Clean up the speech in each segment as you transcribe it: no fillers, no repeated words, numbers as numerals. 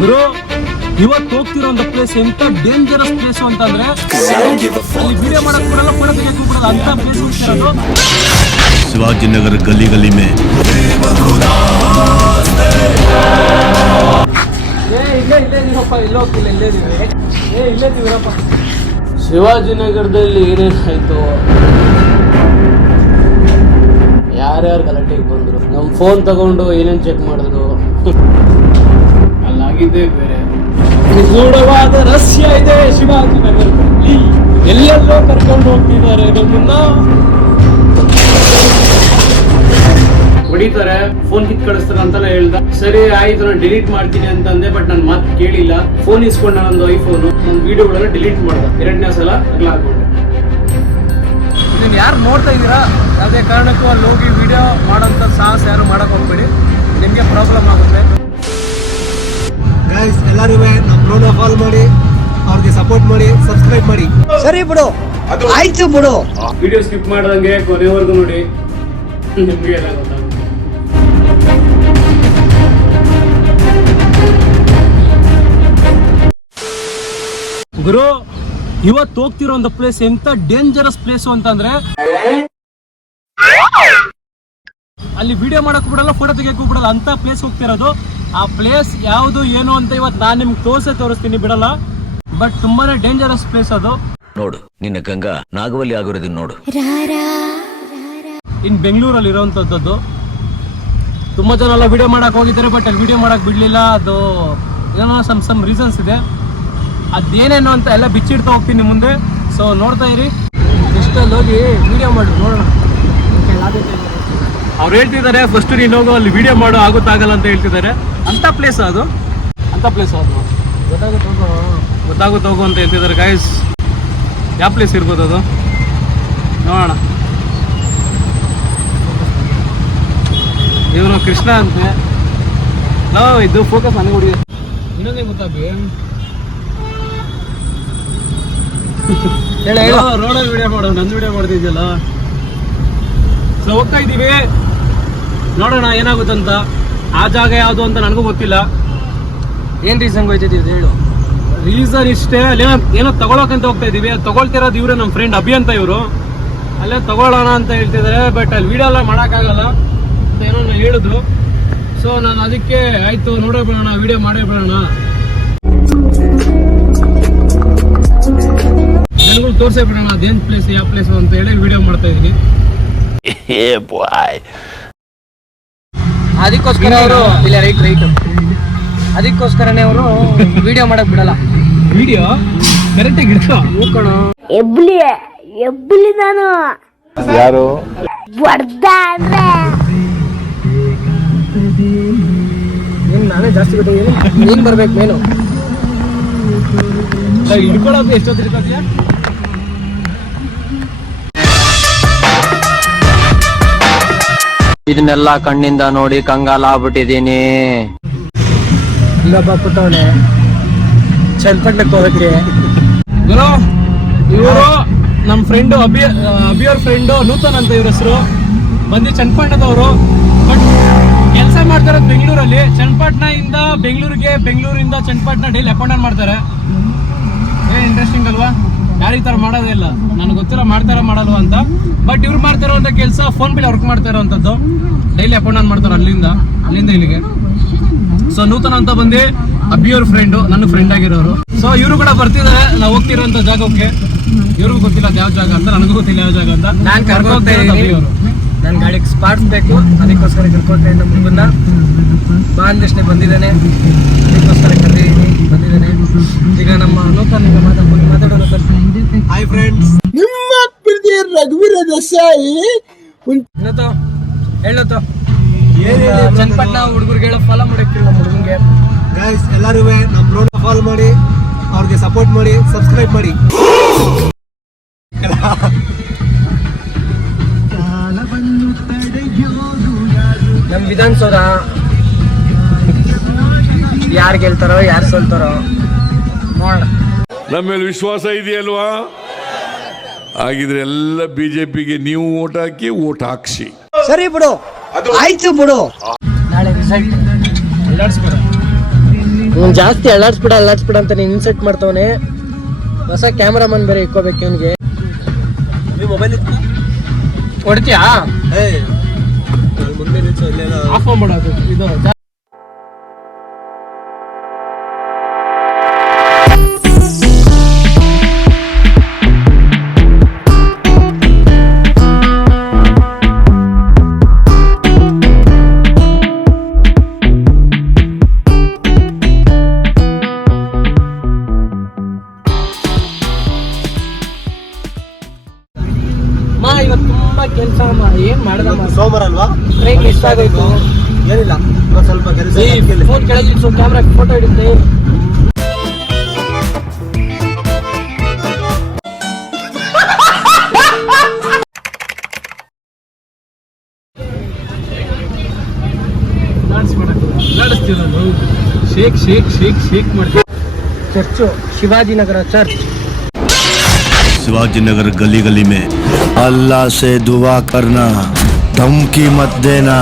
ಗುರು ಇವತ್ತು ಹೋಗ್ತಿರೋ ಒಂದು ಪ್ಲೇಸ್ ಎಂತ ಡೇಂಜರಸ್ ಪ್ಲೇಸ್ ಅಂತಂದ್ರೆ ಅಲ್ಲಿ ವಿಡಿಯೋ ಮಾಡಕ್ ಬಿಡಲ್ಲ, ಫೋಟೋ ತೆಗಿಯಕ್ ಬಿಡಲ್ಲ ಅಂತ ಪ್ಲೇಸ್ ಹೋಗ್ತಿರೋದು. ಶಿವಾಜಿನಗರ ಗಲ್ಲಿ ಗಲ್ಲಿ ಮೇ ಶಿವಾಜಿನಗರದಲ್ಲಿ ಏನೇನಾಯ್ತು, ಯಾರ್ಯಾರು ಗಲಾಟೆಗೆ ಬಂದ್ರು, ನಮ್ ಫೋನ್ ತಗೊಂಡು ಏನೇನ್ ಚೆಕ್ ಮಾಡಿದ್ರು, ಅಲ್ಲಾಗಿದ್ದೇ ಬೇರೆ ನಿಗೂಢವಾದ ರಹಸ್ಯ ಇದೆ ಶಿವಾಜಿನಗರದಲ್ಲಿ. ಎಲ್ಲೆಲ್ಲೋ ಕರ್ಕೊಂಡು ಹೋಗ್ತಿದ್ದಾರೆ ನಮ್ಮನ್ನ, ಹೊಡಿತಾರೆ, ಫೋನ್ ಕಿತ್ ಕಳಿಸ್ತಾರೆ ಅಂತೆಲ್ಲ ಹೇಳ್ದ. ಸರಿ ಆಯ್ತು ನಾನು ಡಿಲೀಟ್ ಮಾಡ್ತೀನಿ ಅಂತಂದೆ, ಬಟ್ ನನ್ ಮಾತು ಕೇಳಿಲ್ಲ. ಫೋನ್ ಇಸ್ಕೊಂಡ ನಂದು ಐಫೋನ್, ನನ್ನ ವಿಡಿಯೋಗಳೆಲ್ಲ ಡಿಲೀಟ್ ಮಾಡ್ದ. 2ನೇ ಸಲ ಅಗ್ಲ ಹಾಕೊಂಡು. ನೀವು ಯಾರು ನೋಡ್ತಾ ಇದ್ದೀರಾ, ಯಾವುದೇ ಕಾರಣಕ್ಕೂ ಅಲ್ಲಿ ಹೋಗಿ ವಿಡಿಯೋ ಮಾಡೋಂಥ ಸಾಹಸ ಯಾರು ಮಾಡಕ್ ಹೋಗ್ಬೇಡಿ, ನಿಮಗೆ ಪ್ರಾಬ್ಲಮ್ ಆಗುತ್ತೆ. ಗೈಸ್ ಎಲ್ಲರೂ ನಮ್ಮ ಬ್ರೋನ ಫಾಲೋ ಮಾಡಿ, ಅವ್ರಿಗೆ ಸಪೋರ್ಟ್ ಮಾಡಿ, ಸಬ್ಸ್ಕ್ರೈಬ್ ಮಾಡಿ. ಸರಿ ಬಿಡು, ಆಯ್ತು ಬಿಡು. ವಿಡಿಯೋ ಸ್ಕಿಪ್ ಮಾಡ್ದಂಗೆ ಕೊನೆವರೆಗೂ ನೋಡಿ, ನಿಮಗೆ ಎಲ್ಲ ಗೊತ್ತಾಗುತ್ತೆ. ಗುರು ಇವತ್ತು ಹೋಗ್ತಿರೋ ಒಂದು ಪ್ಲೇಸ್ ಎಂತ ಡೇಂಜರಸ್ ಪ್ಲೇಸ್ ಅಂತಂದ್ರೆ ಅಲ್ಲಿ ವಿಡಿಯೋ ಮಾಡಕ್ ಬಿಡಲ್ಲ, ಫೋಟೋ ತೆಗಿಯಕ್ಕೂ ಬಿಡಲ್ಲ ಅಂತ ಪ್ಲೇಸ್ ಹೋಗ್ತಿರೋದು. ಆ ಪ್ಲೇಸ್ ಯಾವುದು ಏನು ಅಂತ ಇವತ್ತು ನಾನು ನಿಮ್ಗೆ ತೋರಿಸ್ತೀನಿ, ಬಿಡಲ್ಲ. ಬಟ್ ತುಂಬಾನೇ ಡೇಂಜರಸ್ ಪ್ಲೇಸ್ ಅದು. ನೋಡು ನಿನ್ನ ಗಂಗಾ ನಾಗವಲ್ಲಿ ಆಗಿರೋದನ್ನ ನೋಡು. ಇನ್ ಬೆಂಗಳೂರಲ್ಲಿ ಇರೋಂಥದ್ದು. ತುಂಬಾ ಜನ ಎಲ್ಲ ವಿಡಿಯೋ ಮಾಡಕ್ ಹೋಗಿದ್ದಾರೆ, ಬಟ್ ಅಲ್ಲಿ ವಿಡಿಯೋ ಮಾಡಕ್ ಬಿಡ್ಲಿಲ್ಲ. ಅದು ಏನೋ ಸಮ್ ರೀಸನ್ಸ್ ಇದೆ, ಅದೇನೇನು ಅಂತ ಎಲ್ಲ ಬಿಚ್ಚಿಡ್ತಾ ಹೋಗ್ತೀನಿ ಮುಂದೆ. ಸೊ ನೋಡ್ತಾ ಇರಿ, ಇಷ್ಟಲ್ಲಿ ಹೋಗಿ ವಿಡಿಯೋ ಮಾಡಿ ನೋಡೋಣ. ಅವ್ರು ಹೇಳ್ತಿದ್ದಾರೆ ಫಸ್ಟ್ ನೀನು ಹೋಗೋ ಅಲ್ಲಿ ವಿಡಿಯೋ ಮಾಡೋ ಆಗುತ್ತಾಗಲ್ಲ ಅಂತ ಹೇಳ್ತಿದ್ದಾರೆ. ಅಂತ ಪ್ಲೇಸ್ ಅದು ಗೊತ್ತಾಗುತ್ತೆ ಹೋಗು ಅಂತ ಹೇಳ್ತಿದ್ದಾರೆ. ಗೈಸ್ ಯಾವ ಪ್ಲೇಸ್ ಇರ್ಬೋದು ಅದು, ನೋಡೋಣ. ಇವನು ಕೃಷ್ಣ ಅಂತೆ. ಇದು ಫೋಕಸ್ ನನಗೆ ಹೊಡಿ. ಇನ್ನೊಂದೇ ಗೊತ್ತಾಗ್ಲಿ, ರೋಡಲ್ಲಿ ವಿಡಿಯೋ ಮಾಡೋದು, ನನ್ನ ವಿಡಿಯೋ ಮಾಡ್ತಿದ್ಯಲ್ಲ. ಸೊ ಹೋಗ್ತಾ ಇದ್ದೀವಿ, ನೋಡೋಣ ಏನಾಗುತ್ತಂತ. ಆ ಜಾಗ ಯಾವುದು ಅಂತ ನನಗೂ ಗೊತ್ತಿಲ್ಲ. ಏನ್ ರೀಸನ್ ಹೋಯ್ತಿದ್ದೀವಿ ಹೇಳು. ರೀಸನ್ ಇಷ್ಟೇ, ಏನೋ ತಗೊಳಕಂತ ಹೋಗ್ತಾ ಇದೀವಿ. ತಗೊಳ್ತಿರೋದು ಇವ್ರೆ, ನಮ್ಮ ಫ್ರೆಂಡ್ ಅಭಿ ಅಂತ. ಇವರು ಅಲ್ಲೇ ತಗೊಳ್ಳೋಣ ಅಂತ ಹೇಳ್ತಿದ್ದಾರೆ, ಬಟ್ ಅಲ್ಲಿ ವಿಡಿಯೋ ಎಲ್ಲ ಮಾಡೋಕ್ಕಾಗಲ್ಲ ಅಂತ ಏನೋ ಹೇಳಿದ್ರು. ಸೊ ನಾನು ಅದಕ್ಕೆ ಆಯ್ತು ನೋಡೇ ಬಿಡೋಣ, ವಿಡಿಯೋ ಮಾಡೇ ಬಿಡೋಣ, ಜನಗಳು ತೋರ್ಸೇ ಬಿಡೋಣ ಅದೇನ್ ಪ್ಲೇಸ್ ಯಾವ ಪ್ಲೇಸ್ ಅಂತ ಹೇಳಿ ವಿಡಿಯೋ ಮಾಡ್ತಾ ಇದೀನಿ. ಅದಕ್ಕೋಸ್ಕರ ಅವರು ಇಲ್ಲ ರೈಟ್ ಅದಕ್ಕೋಸ್ಕರನೇ ಅವರು ವಿಡಿಯೋ ಮಾಡಕ್ ಬಿಡಲ್ಲ. ವಿಡಿಯೋ ಕರೆಕ್ಟಾಗಿ ಇಡ್ಕೋ ಎಬ್ಬಲಿ ನಾನು ಯಾರು ನಾನೇ ಜಾಸ್ತಿ ಗೊತ್ತಾಗ ನೀನ್ ಬರ್ಬೇಕು ಮೇನು ಹಿಡ್ಕೊಳ್ಳೋದು. ಎಷ್ಟೊತ್ತು ಇರ್ತದ್ಯಾ? ಇದನ್ನೆಲ್ಲ ಕಣ್ಣಿಂದ ನೋಡಿ ಕಂಗಾಲ ಆಗ್ಬಿಟ್ಟಿದೀನಿ. ಇಲ್ಲೊಬ್ಬ ಪುಟ್ಟವನೆ ಚನ್ನಪಟ್ಟಣಕ್ಕೆ ಹೋಗಕ್ಕೆ. ಗುರು ಇವರು ನಮ್ಮ ಫ್ರೆಂಡು ಅಭಿಯವ್ರ ಫ್ರೆಂಡು ನೂತನ್ ಅಂತ ಇವ್ರ ಹೆಸರು. ಬಂದು ಚನ್ನಪಟ್ಟಣದವರು, ಬಟ್ ಕೆಲಸ ಮಾಡ್ತಾರೆ ಬೆಂಗಳೂರಲ್ಲಿ. ಚನ್ನಪಟ್ಟಣದಿಂದ ಬೆಂಗಳೂರಿಂದ Channapatna daily up and down ಮಾಡ್ತಾರೆ. ಏನ್ ಇಂಟ್ರೆಸ್ಟಿಂಗ್ ಅಲ್ವಾ? ಯಾರು ಈ ತರ ಮಾಡೋದೇ ಇಲ್ಲ. ನನಗೆ ಗೊತ್ತಿಲ್ಲ ಮಾಡ್ತಾರ ಮಾಡಲ್ವ ಅಂತ. ಬಟ್ ಇವ್ರು ಮಾಡ್ತಾರೋಂಥ ಕೆಲಸ ಫೋನ್ ಬಿಲ್ ವರ್ಕ್ ಮಾಡ್ತಾ ಇರೋವಂಥದ್ದು. ಡೈಲಿ ಅಪ್ ಅಂಡ್ ಡೌನ್ ಮಾಡ್ತಾರೆ ಅಲ್ಲಿಂದ ಇಲ್ಲಿಗೆ. ಸೊ ನೂತನ ಅಂತ ಬಂದು ಅಭಿಯವ್ರ ಫ್ರೆಂಡು, ನನ್ನ ಫ್ರೆಂಡ್ ಆಗಿರೋರು. ಸೊ ಇವರು ಕೂಡ ಬರ್ತಿದ್ದಾರೆ ನಾವು ಹೋಗ್ತಿರೋಂಥ ಜಾಗಕ್ಕೆ. ಇವ್ರಿಗೂ ಗೊತ್ತಿಲ್ಲ ಯಾವ ಜಾಗ ಅಂತ, ನನಗೂ ಗೊತ್ತಿಲ್ಲ ಯಾವ ಜಾಗ ಅಂತ. ನಾನು ಕರ್ಕೋತಾ ಇದ್ದೀನಿ. ನನ್ನ ಗಾಡಿಗೆ ಸ್ಪಾಟ್ಸ್ ಬೇಕು, ಅದಕ್ಕೋಸ್ಕರ ಕರ್ಕೋತಾ ಇದ್ದೀನಿ. ನಮ್ಮ ಹುಡುಗನ್ನ ಬಾ ಅಂದಷ್ಟೇ ಬಂದಿದ್ದಾನೆ, ಅದಕ್ಕೋಸ್ಕರ ಕರೆದಿದ್ದೀನಿ, ಬಂದಿದ್ದಾನೆ. ಈಗ ನಮ್ಮ ನೂತನ ಮಾತಾಡೋಣ. ಹಾಯ್ ಫ್ರೆಂಡ್ಸ್, ನಿಮ್ಮ ಪ್ರೀತಿಯ ರಘುವೀರ ದೇಸಾಯಿ ಹೇಳತ್ತು ಚನ್ನಪಟ್ಟಣ ಹುಡುಗರಿಗೆ ಫಾಲೋ ಮಾಡಿರ್ತೀವಿ. ನಮ್ಮ ಹುಡುಗಂಗೆ ಗೈಸ್ ಎಲ್ಲರೂ ನಮ್ಮ ಬ್ರೋನ ಫಾಲೋ ಮಾಡಿ, ಅವ್ರಿಗೆ ಸಪೋರ್ಟ್ ಮಾಡಿ, ಸಬ್ಸ್ಕ್ರೈಬ್ ಮಾಡಿ. ನಮ್ಮ ವಿಧಾನಸೌಧ ಯಾರು ಗೆಲ್ತಾರೋ ಯಾರು ಸೋಲ್ತಾರೋ ನೋಡೋಣ. ನಮ್ಮ ಮೇಲೆ ವಿಶ್ವಾಸ ಇದೆಯಲ್ವಾ? ಹಾಗಿದ್ರೆ ಎಲ್ಲ ಬಿಜೆಪಿಗೆ ನೀವು ಓಟ್ ಹಾಕ್ಸಿ. ಸರಿ ಬಿಡು, ಆಯ್ತು ಬಿಡು. ನಾಳೆ ರಿಸಲ್ಟ್ ಎಲ್ಲಾಡ್ಸ್ಬೇಡ. ಜಾಸ್ತಿ ಅಲ್ಲಾಡ್ಸ್ಬಿಡ ಅಂತ ನೀನು ಇನ್ಸೆಟ್ ಮಾಡ್ತವನೆ. ಹೊಸ ಕ್ಯಾಮ್ರಾಮನ್ ಬೇರೆ ಇಕ್ಕೋಬೇಕು ಇವನಿಗೆ. ನೀವು ಮೊಬೈಲ್ ಹೊಡಿತೀಯಾ? ಮುಂದೆ ನಿಲ್ಸು ಇಲ್ಲೇನ ಆಫ್ ಮಾಡ್ಬಿಡೋದು ಇದು. ಇವತ್ತು ತುಂಬಾ ಕೆಲಸ ಏನ್ ಮಾಡ್ದಮ್ಮ. ಸೋಮವಾರ ಅಲ್ವಾ? ಟ್ರೈನ್ ಮಿಸ್ ಆಗೋಯ್ತು. ಏನಿಲ್ಲ, ಸ್ವಲ್ಪ ಕೆಲಸ. ಫೋನ್ ಕೆಳಗೆ ಇಟ್ಟು ಕ್ಯಾಮ್ರಾ ಫೋಟೋ ಹಿಡಿದ್ದೆ. ಶೇಕ್ ಮಾಡ್ತೀವಿ. Church Shivajinagar church. शिवाजीनगर गली गली में अल्लाह से दुआ करना, धमकी मत देना.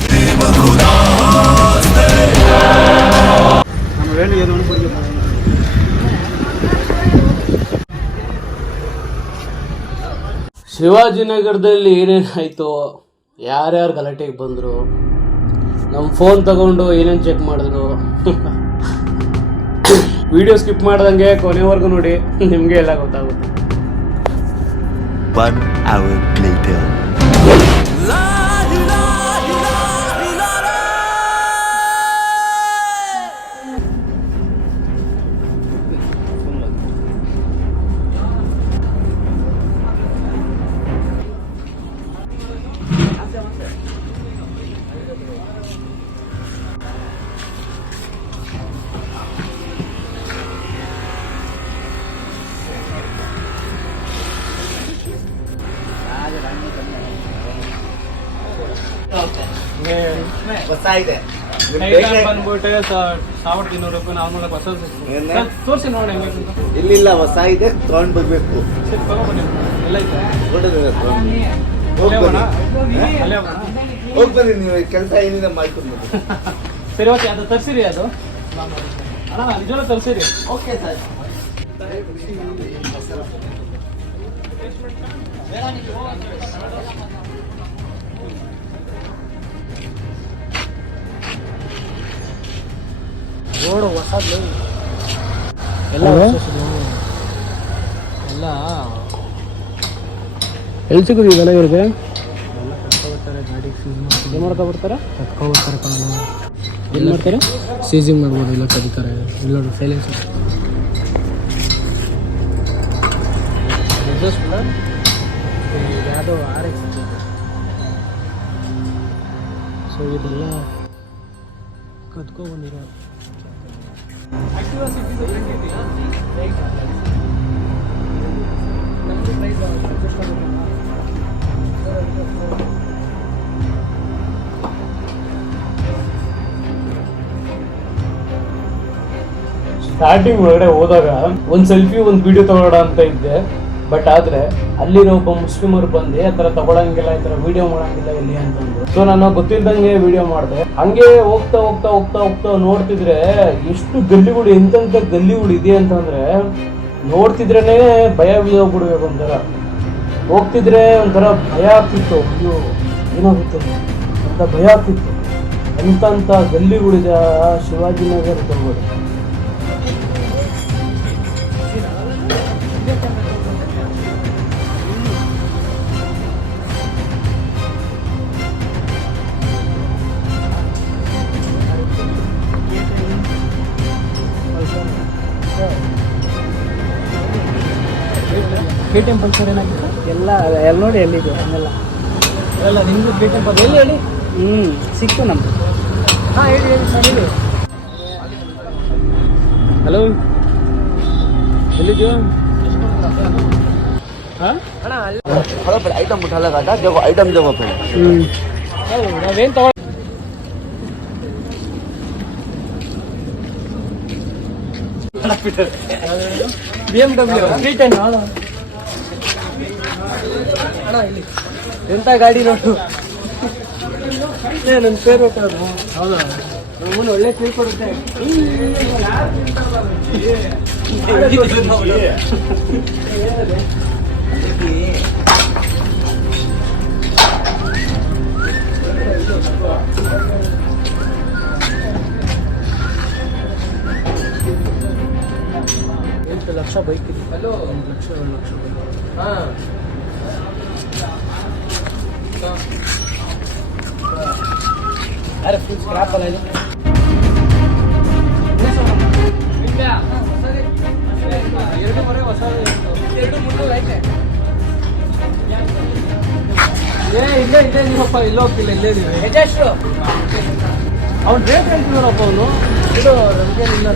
ಶಿವಾಜಿನಗರದಲ್ಲಿ ಏನೇನಾಯ್ತು, ಯಾರ್ಯಾರು ಗಲಾಟೆಗೆ ಬಂದರು, ನಮ್ಮ ಫೋನ್ ತಗೊಂಡು ಏನೇನು ಚೆಕ್ ಮಾಡಿದ್ರು, ವಿಡಿಯೋ ಸ್ಕಿಪ್ ಮಾಡ್ದಂಗೆ ಕೊನೆವರೆಗೂ ನೋಡಿ, ನಿಮಗೆ ಎಲ್ಲ ಗೊತ್ತಾಗುತ್ತೆ. 1 hour later. ಬಂದ್ಬಿಟ್ಟು 1200 ರೂಪಾಯಿ ನಾರ್ಮಲ್ ಹೊಸ ತೋರಿಸಿ ನೋಡಿ ಹೆಂಗೆ. ಇಲ್ಲಿಲ್ಲ, ಹೊಸ ಇದೆ, ತಗೊಂಡ್ ಬರ್ಬೇಕು. ಎಲ್ಲ ಐತೆ. ಹೋಗ್ ಬನ್ನಿ, ನೀವು ಕೆಲಸ ಏನಿದೆ ಮಾಡ್ಕೊಂಡು. ಸರಿ ಓಕೆ, ಅದು ತರಿಸಿರಿ. ಅದು ಅಣ್ಣ ನಿಜವಲ್ಲ ತರಿಸಿರಿ. Okay sir. ನೋಡು ಹೊಸದು ಎಲ್ಲ ಎಲ್ಲ ಎಲ್ಲಿ ಸಿಗೋದು ಇದೆಲ್ಲ ಇವ್ರಿಗೆ? ಎಲ್ಲ ಕರ್ಕೊಬರ್ತಾರೆ, ಗಾಡಿಗೆ ಸೀಸ್ ಮಾಡ್ತಾರೆ. ಏನು ಮಾಡ್ಕೊಬರ್ತಾರೆ? ಕರ್ಕೊಬರ್ತಾರೆ ಕಣ. ಏನು ಮಾಡ್ತಾರೆ? ಸೀಸಿಂಗ್ ಮಾಡ್ಬೋದು, ಇಲ್ಲ ಕದಿತಾರೆ, ಇಲ್ಲ ಸೈಲೆನ್ಸ್. ಯಾವುದೋ RX. ಸೊ ಇದೆಲ್ಲ ಕದ್ಕೊಬಂದಿರೋ ಸ್ಟಾರ್ಟಿಂಗ್ ಒಳಗಡೆ ಹೋದಾಗ ಒಂದ್ ಸೆಲ್ಫಿ ಒಂದ್ ವಿಡಿಯೋ ತಗೊಳ್ಳೋಣ ಅಂತ ಇದ್ದೆ. ಬಟ್ ಆದ್ರೆ ಅಲ್ಲಿರೋ ಒಬ್ಬ ಮುಸ್ಲಿಮರು ಬಂದು ಆ ತರ ತಗೊಳಂಗಿಲ್ಲ, ಈ ತರ ವಿಡಿಯೋ ಮಾಡಂಗಿಲ್ಲ ಇಲ್ಲಿ ಅಂತಂದ್ರು. ಸೊ ನಾನು ಗೊತ್ತಿಲ್ದಂಗೆ ವಿಡಿಯೋ ಮಾಡಿದೆ. ಹಂಗೆ ಹೋಗ್ತಾ ಹೋಗ್ತಾ ಹೋಗ್ತಾ ಹೋಗ್ತಾ ನೋಡ್ತಿದ್ರೆ ಎಷ್ಟು ಗಲ್ಲಿಗಳು, ಎಂತೆಂತ ಗಲ್ಲಿಗಳು ಇದೆ ಅಂತಂದ್ರೆ ನೋಡ್ತಿದ್ರೇನೆ ಭಯ ಬೀಳೋಗ್ಬಿಡ್ಬೇಕು. ಒಂಥರ ಹೋಗ್ತಿದ್ರೆ ಒಂಥರ ಭಯ ಆಗ್ತಿತ್ತು. ಅಯ್ಯೋ ಏನಾಗುತ್ತೆ ಅಂತ ಭಯ ಆಗ್ತಿತ್ತು. ಎಂತ ಗಲ್ಲಿಗಳಿದೆ ಶಿವಾಜಿನಗರ ತಗೊಳ್ಳಿ. KTM ಪಲ್ಸರ್ ಏನಾಗಿತ್ತು ಎಲ್ಲ ನೋಡಿ ಎಲ್ಲಿದೆ ಹಂಗೆಲ್ಲ ಎಲ್ಲ ನಿಮ್ಮದು KTM ಪಲ್ಸರ್ ಎಲ್ಲಿ ಹೇಳಿ? ಸಿಕ್ತು ನಮ್ಮದು. ಹಾಂ ಹೇಳಿ ಸರ್, ಹೇಳಿ. ಹಲೋ, ಎಲ್ಲಿದ್ಯೋ? ಹಾಂ ಅಣ್ಣ ಐಟಮ್ ಉಠಾಲಗಾಟ ಜಗೋ, ಐಟಮ್ ಜಗೋ. ನಾವೇನು ತಗೋ BMW 310 ಅಣ್ಣ. ಇಲ್ಲಿ ಎಂಥ ಗಾಡಿ ನೋಡು, ನನ್ನ ಫೇವ್ರೇಟ್ ಅದು. ಹೌದಾ? ಒಳ್ಳೆ ತಿಳ್ಕೊಡುತ್ತೆ. ಲಕ್ಷ ಬೈಕ್ ಇದೆ. Hello, 1 lakh 2 lakh bike. ಹಾಂ, ಅರೆ ಫುಲ್ ಸ್ಕ್ರಾಪ್ ಅಲ್ಲ ಇದು. ಇಲ್ಲೇ ಇದೀವಪ್ಪ, ಇಲ್ಲ ಹೋಗ್ತಿಲ್ಲ, ಇಲ್ಲೇ ಇದೀವಿ. ಅವ್ನು ರೇಟ್ ಹೇಳ್ತಿದ್ದಾರಪ್ಪ ಅವನು. ಇದು ನಮಗೇನಿಲ್ಲ.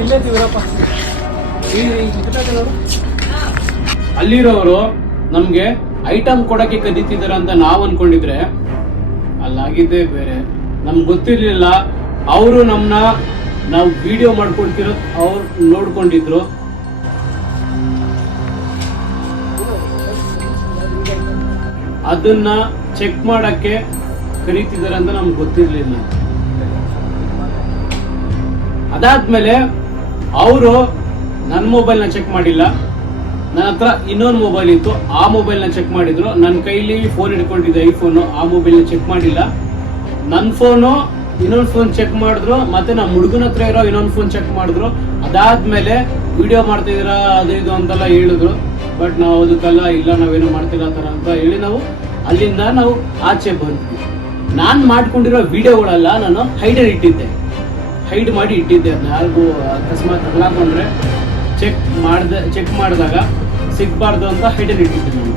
ಇಲ್ಲೇ ಇದೀವರಪ್ಪ. ಅಲ್ಲಿರೋರು ನಮ್ಗೆ ಐಟಮ್ ಕೊಡಕ್ಕೆ ಕದೀತಿದಾರ ಅಂತ ನಾವ್ ಅನ್ಕೊಂಡಿದ್ರೆ ಅಲ್ಲಾಗಿದ್ದೇ ಬೇರೆ. ನಮ್ಗೆ ಗೊತ್ತಿರ್ಲಿಲ್ಲ. ಅವರು ನಮ್ನ ನಾವು ವಿಡಿಯೋ ಮಾಡ್ಕೊಡ್ತಿರೋ ಅವ್ರು ನೋಡ್ಕೊಂಡಿದ್ರು. ಅದನ್ನ ಚೆಕ್ ಮಾಡಕ್ಕೆ ಕರೀತಿದಾರೆ ಅಂತ ನಮ್ಗೆ ಗೊತ್ತಿರ್ಲಿಲ್ಲ. ಅದಾದ್ಮೇಲೆ ಅವರು ನನ್ನ ಮೊಬೈಲ್ನ ಚೆಕ್ ಮಾಡಿಲ್ಲ, ನನ್ನ ಹತ್ರ ಇನ್ನೊಂದು ಮೊಬೈಲ್ ಇತ್ತು, ಆ ಮೊಬೈಲ್ನ ಚೆಕ್ ಮಾಡಿದ್ರು. ನನ್ನ ಕೈಲಿ ಫೋನ್ ಹಿಡ್ಕೊಂಡಿದ್ದೆ ಐಫೋನು, ಆ ಮೊಬೈಲ್ನ ಚೆಕ್ ಮಾಡಿಲ್ಲ. ನನ್ನ ಫೋನು ಇನ್ನೊಂದು ಫೋನ್ ಚೆಕ್ ಮಾಡಿದ್ರು, ಮತ್ತೆ ನಮ್ಮ ಹುಡುಗನ ಹತ್ರ ಇರೋ ಇನ್ನೊಂದು ಫೋನ್ ಚೆಕ್ ಮಾಡಿದ್ರು. ಅದಾದ್ಮೇಲೆ ವಿಡಿಯೋ ಮಾಡ್ತಿದ್ದೀರಾ ಅದು ಇದು ಅಂತೆಲ್ಲ ಹೇಳಿದ್ರು. ಬಟ್ ನಾವು ಅದಕ್ಕೆಲ್ಲ ಇಲ್ಲ, ನಾವೇನು ಮಾಡ್ತಿಲ್ಲ ಆ ಥರ ಅಂತ ಹೇಳಿ ಅಲ್ಲಿಂದ ನಾವು ಆಚೆ ಬಂದ್ವಿ. ನಾನು ಮಾಡ್ಕೊಂಡಿರೋ ವಿಡಿಯೋಗಳೆಲ್ಲ ನಾನು ಹೈಡ್ ಮಾಡಿ ಇಟ್ಟಿದ್ದೆ. ಅದನ್ನ ಯಾರಿಗೂ ಅಕಸ್ಮಾತ್ ತಗೊಳಕೊಂಡ್ರೆ ಚೆಕ್ ಮಾಡಿದಾಗ ಸಿಗ್ಬಾರ್ದು ಅಂತ ಹೈಡಲ್ಲಿ ಇಟ್ಟಿದ್ದೆ ನಾನು.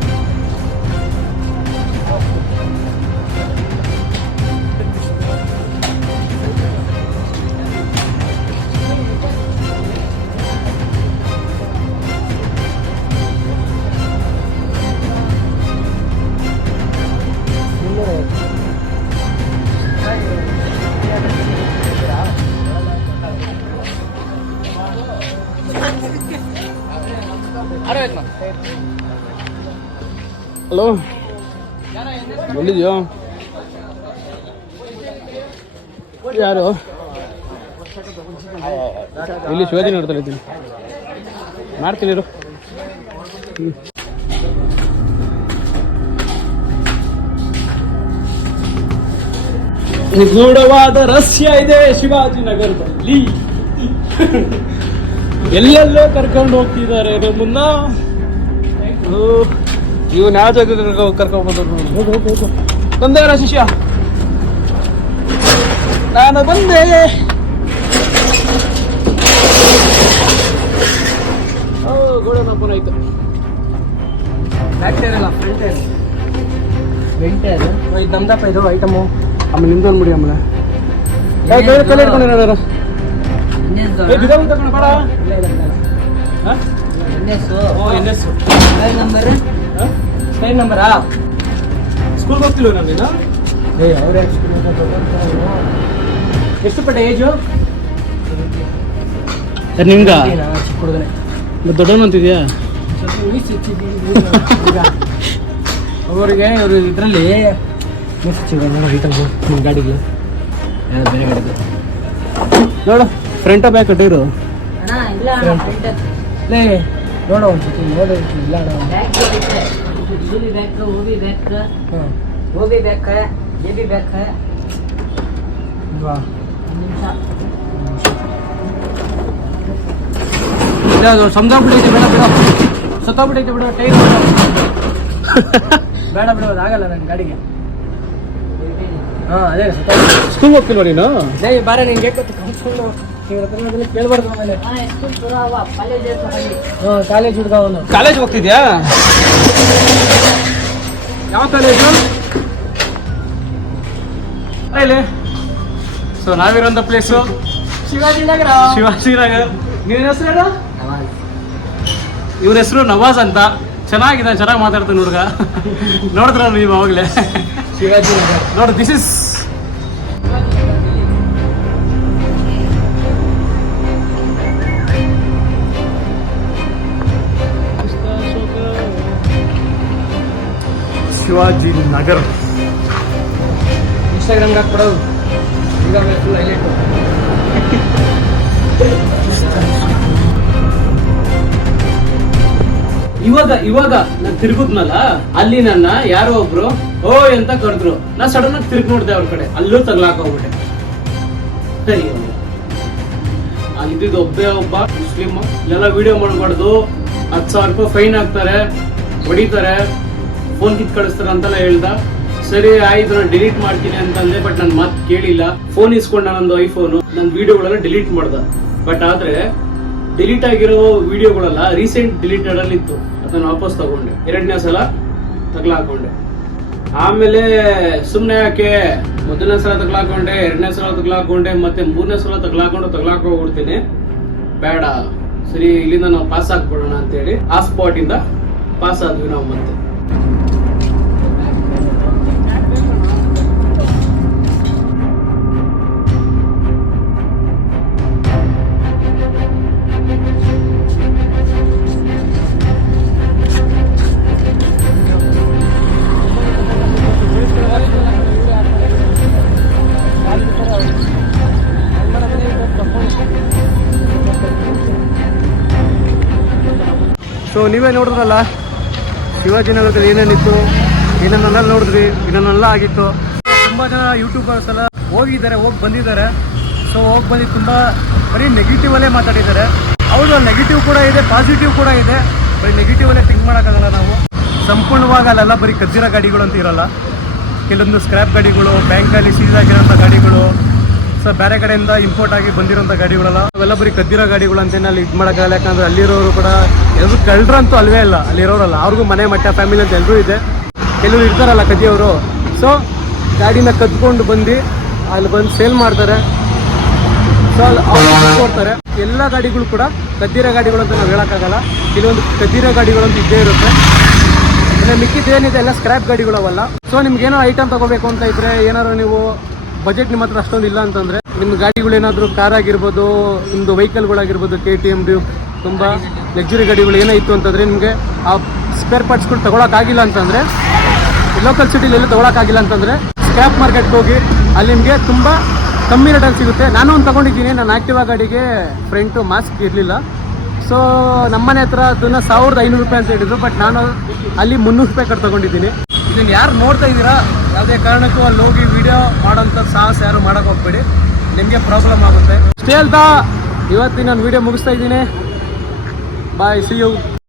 ಹಲೋ, ಎಲ್ಲಿದ್ಯೋ? ಯಾರು? ಇಲ್ಲಿ ಶಿವಾಜಿ ನೋಡ್ತಾ ಇದ್ದೀನಿ. ಮಾಡ್ತೀನಿ ಇರು. ನಿಗೂಢವಾದ ರಹಸ್ಯ ಇದೆ ಶಿವಾಜಿನಗರದಲ್ಲಿ. ಎಲ್ಲೆಲ್ಲೋ ಕರ್ಕೊಂಡು ಹೋಗ್ತಿದ್ದಾರೆ ನಮ್ಮನ್ನ. ಇವನ್ ಯಾವ ಜಾಗ ಕರ್ಕೊಂಡು ಬಂದ್ರು? ಬಂದೇರ ಶಿಷ್ಯ, ನಾನು ಬಂದೆ. ಗೋಡನಪ್ಪನ ಆಯ್ತು. ಬ್ಯಾಕ್ ಟೈರ್ ಅಲ್ಲ, ಫ್ರಂಟ್ ಟೈರ್. ಇದು ನಮ್ದಪ್ಪ, ಇದು ಐಟಮು. ಆಮೇಲೆ ನಿಮ್ದೊಂದು ಮುಡಿ. ಆಮೇಲೆ ಕಲೆ ಇಟ್ಕೊಂಡಿರೋರು ತಗೊಂಡು ಬೇಡ. ಟೈಮ್ ನಂಬರಾ? ಸ್ಕೂಲ್ಗೆ ಹೋಗ್ತಿಲ್ವ ನಾನೇನು? ಎಷ್ಟು ಪಟ್ಟ ಏಜು ನಿಮ್ಗ? ಚಿಕ್ಕ ಹುಡುಗನೆ. ದೊಡ್ಡವನು ಅಂತಿದ್ಯಾ? ಅವರಿಗೆ ಇವರು ಇದರಲ್ಲಿ ಗಾಡಿಗೆ ಬೇರೆ ಗಾಡಿಗೆ ನೋಡು, ಫ್ರಂಟ ಬ್ಯಾಕ್ ಕಟ್ಟಿರು. ನೋಡೋ ಒಂದ್ಸತಿ ನೋಡಿ. ಇಲ್ಲ ಸಮಜಾಗ್ಬಿಟ್ಟೈತೆ. ಬೇಡ ಬಿಡ, ಸತ್ತೋಗ್ಬಿಟ್ಟೈತೆ ಬಿಡು. ಟೈರ್ ಬೇಡ ಬಿಡೋದು ಆಗಲ್ಲ ನನ್ನ ಗಾಡಿಗೆ. ಹಾಂ, ಅದೇ ಸ್ಕೂಲ್ ಹೋಗ್ತಿಲ್ವ ನೀನು? ಬಾರ, ನಿಂಗೆ ಕನ್ಸ್ಕೊಂಡು ಕೇಳ್ಬಾರ್ದು. ಆಮೇಲೆ ಕಾಲೇಜ್ ಹುಡುಗ ಅವನು. ಕಾಲೇಜ್ ಹೋಗ್ತಿದ್ಯಾ? ಯಾವ ಕಾಲೇಜು? ಇಲ್ಲಿ. ಸೊ ನಾವಿರೋಂಥ ಪ್ಲೇಸು ಶಿವಾಜಿನಗರ. ನಿನ್ನ ಹೆಸರು ಏನು? ಇವ್ರ ಹೆಸರು ನವಾಜ್ ಅಂತ. ಚೆನ್ನಾಗಿದೆ, ಚೆನ್ನಾಗಿ ಮಾತಾಡ್ತಾನೆ ಹುಡುಗ. ನೋಡಿದ್ರ ನೀವು ಅವಾಗಲೇ? ಶಿವಾಜಿನಗರ ನೋಡಿ. ದಿಸ್ ಇಸ್ ಶಿವಾಜಿ ನಗರ. ಇನ್ಸ್ಟಾಗ್ರಾಮ್ಗೆ ಹಾಕ್ಬಿಡೋದು ಈಗ ಫುಲ್ ಹೈಲೈಟು. ಇವಾಗ ನಾನು ತಿರುಗುದ್ನಲ್ಲ, ಅಲ್ಲಿ ನನ್ನ ಯಾರೋ ಒಬ್ರು ಓ ಅಂತ ಕರೆದ್ರು. ನಾ ಸಡನ್ ಆಗಿ ತಿರುಗಿ ನೋಡ್ದೆ ಅವ್ರ ಕಡೆ, ಅಲ್ಲೂ ತಗ್ಲಾಕೋಗ್ಬಿಟ್ಟೆ. ಅಲ್ಲಿದ್ದು ಒಬ್ಬ ಮುಸ್ಲಿಮ್, ಇಲ್ಲೆಲ್ಲ ವಿಡಿಯೋ ಮಾಡಬಾರ್ದು, 10,000 ರೂಪಾಯಿ ಫೈನ್ ಹಾಕ್ತಾರೆ, ಹೊಡಿತಾರೆ, ಫೋನ್ ಕಿತ್ ಕಳಿಸ್ತಾರೆ ಅಂತೆಲ್ಲ ಹೇಳ್ದ. ಸರಿ ಆಯ್ತು, ನಾನು ಡಿಲೀಟ್ ಮಾಡ್ತೀನಿ ಅಂತಂದೆ. ಬಟ್ ನನ್ನ ಮಾತು ಕೇಳಿಲ್ಲ. ಫೋನ್ ಇಸ್ಕೊಂಡ ನಂದು ಐಫೋನು, ನನ್ನ ವಿಡಿಯೋಗಳೆಲ್ಲ ಡಿಲೀಟ್ ಮಾಡ್ದ. ಬಟ್ ಆದ್ರೆ ಡಿಲೀಟ್ ಆಗಿರೋ ವಿಡಿಯೋಗಳೆಲ್ಲ ರೀಸೆಂಟ್ ಡಿಲೀಟೆಡ್ ಅಲ್ಲಿ ಇತ್ತು. ಅದನ್ನ ವಾಪಸ್ ತಗೊಂಡೆ, 2ನೇ ಸಲ ತಗ್ಲಾಕೊಂಡೆ. ಆಮೇಲೆ ಸುಮ್ನೆ ಯಾಕೆ, 1ನೇ ಸಲ ತಗ್ಲಾಕೊಂಡೆ, 2ನೇ ಸಲ ತಗ್ಲಾಕೊಂಡೆ, ಮತ್ತೆ 3ನೇ ಸಲ ತಗ್ಲಾಕೋಗ್ಬಿಡ್ತೀನಿ. ಬೇಡ, ಸರಿ ಇಲ್ಲಿಂದ ನಾವು ಪಾಸ್ ಆಗ್ಬಿಡೋಣ ಅಂತೇಳಿ ಆ ಸ್ಪಾಟ್ ಇಂದ ಪಾಸ್ ಆದ್ವಿ ನಾವು. ಮತ್ತೆ ಸೊ ನೀವೇ ನೋಡಿದ್ರಲ್ಲ ಶಿವಾಜಿನಗರದಲ್ಲಿ ಏನೇನಿತ್ತು, ಏನೇನೆಲ್ಲ ನೋಡಿದ್ರಿ, ಏನೇನೆಲ್ಲ ಆಗಿತ್ತು. ತುಂಬ ಜನ ಯೂಟ್ಯೂಬರ್ಸ್ ಎಲ್ಲ ಹೋಗಿ ಬಂದಿದ್ದಾರೆ. ಸೊ ಹೋಗಿ ಬಂದು ತುಂಬ ಬರೀ ನೆಗೆಟಿವಲ್ಲೇ ಮಾತಾಡಿದ್ದಾರೆ. ಹೌದು, ನೆಗೆಟಿವ್ ಕೂಡ ಇದೆ, ಪಾಸಿಟಿವ್ ಕೂಡ ಇದೆ. ಬರೀ ನೆಗೆಟಿವಲ್ಲೇ ಥಿಂಕ್ ಮಾಡೋಕ್ಕಾಗಲ್ಲ ನಾವು. ಸಂಪೂರ್ಣವಾಗಿ ಅಲ್ಲೆಲ್ಲ ಬರೀ ಕದ್ದಿರೋ ಗಾಡಿಗಳು ಅಂತ ಇರಲ್ಲ. ಕೆಲವೊಂದು ಸ್ಕ್ರ್ಯಾಪ್ ಗಾಡಿಗಳು, ಬ್ಯಾಂಕಲ್ಲಿ ಸೀಸ್ ಆಗಿರೋಂಥ ಗಾಡಿಗಳು, ಸೊ ಬೇರೆ ಕಡೆಯಿಂದ ಇಂಪೋರ್ಟ್ ಆಗಿ ಬಂದಿರೋಂಥ ಗಾಡಿಗಳೆಲ್ಲ ಅವೆಲ್ಲ ಬರೀ ಕದ್ದಿರೋ ಗಾಡಿಗಳು ಅಂತೇನೆ ಅಲ್ಲಿ ಇದು ಮಾಡೋಕ್ಕಾಗಲ್ಲ. ಯಾಕಂದರೆ ಅಲ್ಲಿರೋರು ಕೂಡ ಎಲ್ಲರೂ ಕಳ್ಳರಂತೂ ಅಲ್ವೇ ಇಲ್ಲ, ಅಲ್ಲಿರೋರಲ್ಲ. ಅವ್ರಿಗೂ ಮನೆ ಮಟ್ಟ ಫ್ಯಾಮಿಲಿ ಅಂತ ಎಲ್ಲರೂ ಇದೆ. ಕೆಲವರು ಇರ್ತಾರಲ್ಲ ಕದ್ದಿಯವರು. ಸೊ ಗಾಡಿನ ಕದ್ಕೊಂಡು ಬಂದು ಅಲ್ಲಿ ಬಂದು ಸೇಲ್ ಮಾಡ್ತಾರೆ. ಸೊ ಅಲ್ಲಿ ಕೊಡ್ತಾರೆ. ಎಲ್ಲ ಗಾಡಿಗಳು ಕೂಡ ಕದ್ದಿರೋ ಗಾಡಿಗಳು ಅಂತ ನಾವು ಹೇಳೋಕ್ಕಾಗಲ್ಲ. ಕೆಲವೊಂದು ಕದ್ದಿರೋ ಗಾಡಿಗಳು ಅಂತ ಇದ್ದೇ ಇರುತ್ತೆ. ಇನ್ನು ಮಿಕ್ಕಿದ್ದೇನಿದೆ ಎಲ್ಲ ಸ್ಕ್ರ್ಯಾಪ್ ಗಾಡಿಗಳು ಅವಲ್ಲ. ಸೊ ನಿಮ್ಗೇನೋ ಐಟಮ್ ತೊಗೋಬೇಕು ಅಂತ ಇದ್ದರೆ, ಏನಾದ್ರು ನೀವು ಬಜೆಟ್ ನಿಮ್ಮ ಹತ್ರ ಅಷ್ಟೊಂದು ಇಲ್ಲ ಅಂತಂದರೆ, ನಿಮ್ಮ ಗಾಡಿಗಳೇನಾದರೂ ಕಾರ್ ಆಗಿರ್ಬೋದು, ನಿಮ್ಮದು ವೆಹಿಕಲ್ಗಳಾಗಿರ್ಬೋದು, KTM, ಡ್ಯೂಕ್, ತುಂಬ ಲಕ್ಸುರಿ ಗಾಡಿಗಳು ಏನೋ ಇತ್ತು ಅಂತಂದರೆ, ನಿಮಗೆ ಆ ಸ್ಪೇರ್ ಪಾರ್ಟ್ಸ್ಗಳು ತೊಗೊಳಕ್ಕಾಗಿಲ್ಲ ಅಂತಂದರೆ, ಲೋಕಲ್ ಸಿಟಿಲಿ ಎಲ್ಲೂ ತೊಗೊಳಕ್ಕಾಗಿಲ್ಲ ಅಂತಂದರೆ ಸ್ಕ್ರ್ಯಾಪ್ ಮಾರ್ಕೆಟ್ಗೆ ಹೋಗಿ ಅಲ್ಲಿ ನಿಮಗೆ ತುಂಬ ಕಮ್ಮಿ ರೇಟಲ್ಲಿ ಸಿಗುತ್ತೆ. ನಾನು ಒಂದು ತೊಗೊಂಡಿದ್ದೀನಿ. ನನ್ನ ಆ್ಯಕ್ಟಿವಾ ಗಾಡಿಗೆ ಫ್ರಂಟು ಮಾಸ್ಕ್ ಇರಲಿಲ್ಲ. ಸೊ ನಮ್ಮನೆ ಹತ್ರ ಅದನ್ನು 1,500 ರೂಪಾಯಿ ಅಂತ ಹೇಳಿದ್ರು. ಬಟ್ ನಾನು ಅಲ್ಲಿ 300 ರೂಪಾಯಿ ಕಟ್ಟು ತೊಗೊಂಡಿದ್ದೀನಿ. ಇದನ್ನು ಯಾರು ನೋಡ್ತಾ ಇದ್ದೀರಾ, ಯಾವುದೇ ಕಾರಣಕ್ಕೂ ಅಲ್ಲಿ ಹೋಗಿ ವಿಡಿಯೋ ಮಾಡೋಂಥ ಸಾಹಸ ಯಾರು ಮಾಡೋಕೆ ಹೋಗ್ಬೇಡಿ, ನಿಮಗೆ ಪ್ರಾಬ್ಲಮ್ ಆಗುತ್ತೆ. ಅಷ್ಟೇ ಹೇಳ್ತಾ ಇವತ್ತಿನ ನಾನು ವಿಡಿಯೋ ಮುಗಿಸ್ತಾ ಇದ್ದೀನಿ. ಬಾಯ್, ಸಿ ಯು.